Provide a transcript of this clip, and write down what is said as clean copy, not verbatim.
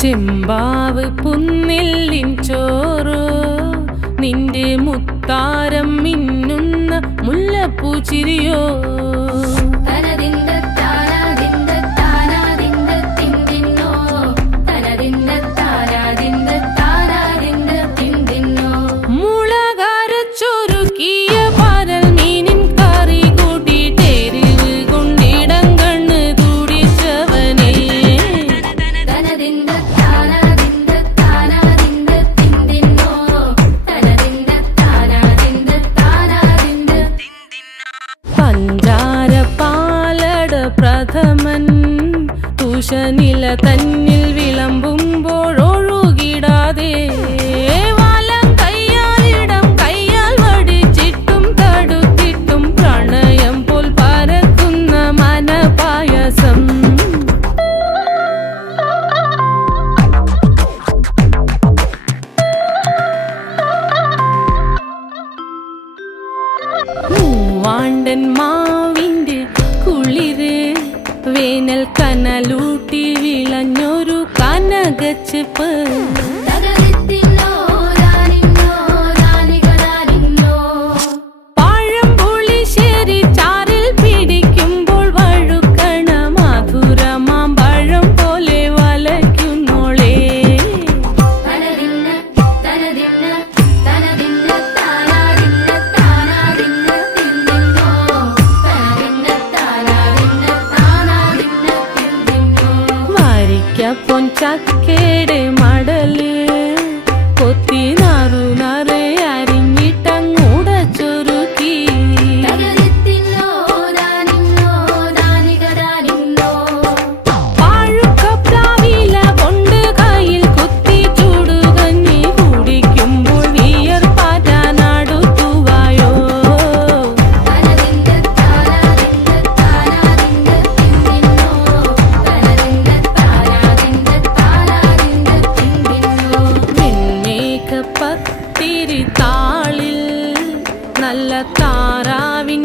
ചെമ്പാവ് പുന്നെല്ലിൻ ചോറ് നിന്റെ മുത്താരം മിന്നുന്ന മുല്ലപ്പൂച്ചിരിയോ പ്രഥമൻ തുഷനില തന്നിൽ വിളമ്പുമ്പോഴൊഴുകിടാതെ വലം കയ്യാലിടം കയ്യാൽ വടിച്ചിട്ടും തടുത്തിട്ടും പ്രണയം പോൽ പരക്കുന്ന മനപായസം മൂവാണ്ടൻ മാവിന്റെ കുളിര് വേനൽ കനലൂട്ടി വിളഞ്ഞൊരു കനകച്ചെപ്പ് പഴംപുളിശ്ശേരി ചാറിൽ പിടിക്കുമ്പോൾ വഴുക്കണ മധുരമാം പഴം പോലെ വലയ്ക്കുന്നോളേ പൊൻചക്കയുടെ മടല് കൊത്തി നാറു നറെ അരിഞ്ഞിട്ടങ്ങൂടച്ചൊരുക്കി പാഴുക്കപ്രാവില കൊണ്ട് കയ്യിൽ കുത്തി ചൂടുകഞ്ഞി കുടിക്കുമ്പോൾ വിയർപ്പാറ്റാനടുത്തുവായോ പത്തിരി താളിൽ നല്ല താറാവിൻ